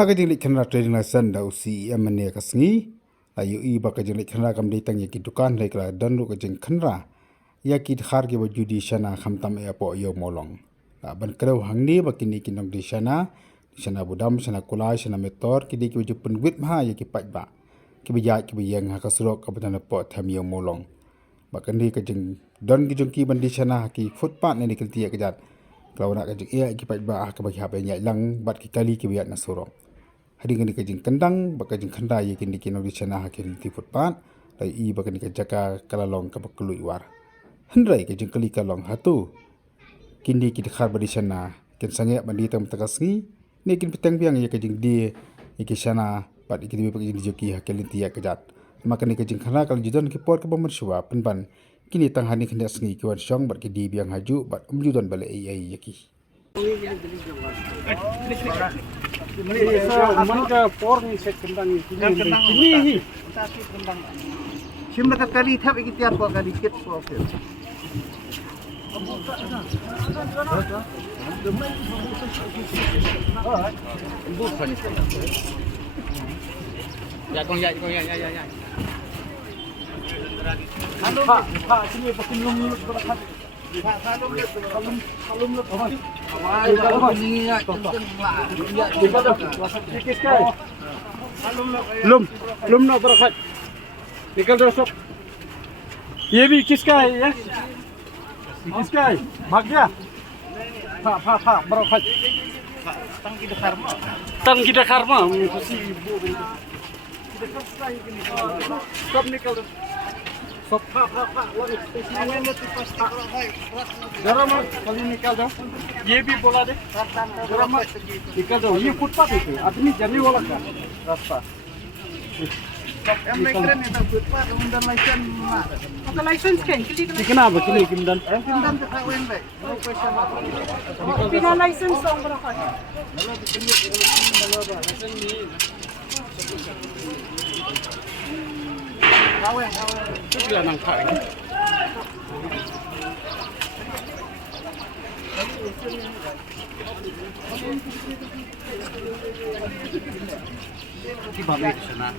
Hagajing likhana trading license da usi amane kasngi ayu I bakajing likhana kam ditang yaki dukan lekla danru kajing khanra yaki khar ke wajudi shana khamtam e apo yo molong ban krau hangni bakini kinong di shana budam shana kulai shana metor kidi ki wajupun wit ma yaki pajba ki bijak ki biyang hakasro kabutan apo tham yo molong bakani kajing don ki jungki bandi shana ki footpath ne nikelti yakjat kalau nak kajing ia ki pajba ka bagi hape nya lang bat ki kali ki biat nasuro hari ngani kajing kendang bakajing khanda ye kini kinong di sana hakil ti footpath dai I bakani kajaka kalalong ka baklui war hendrai kajing kali kalong hatu kini ki khar badi sana ken sange bandi tam takasngi ne kin pitang biang ye kajing di ki sana bat ki bi bakajing di joki hakil ti ya kajat makani kajing khana kal judon ki por ka bamersuwa penban kini tang hani khanda sngi ki wan syong bat ki di biang haju bat umjudon bale ai yaki Mana porni set kendang ini. Siapa nak kali thap ikut tiap kali kit soal. Ya. Pak, sini pakai lumut berapa? Kalum lu apa? लुम ना बरखत निकल दो सब ये भी किसका है ये किसका है भाग गया फा बरखत तंग की दखार में सब निकल दो सब फा जरा मत कभी निकल दो ये भी बोला दे जरा मत निकल दो ये फुटपाथ है आदमी जाने वाला का रास्ता Em lấy cái này tao vượt qua ông đâm license mà. Cái license keng kili ini kenapa kini kimdan Em đâm được hai bên vậy. No question mà. pina license song berakat. itu lah nangka ini di bawah di sana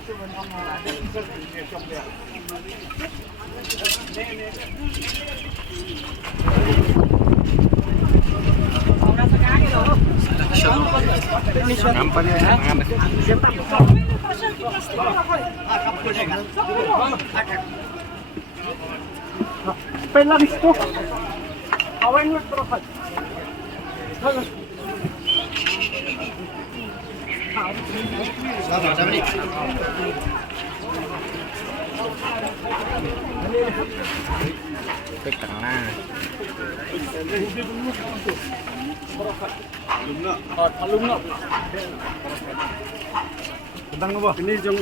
nampak ni pelan itu awan lu berapa tengah alumna tentang apa ini jong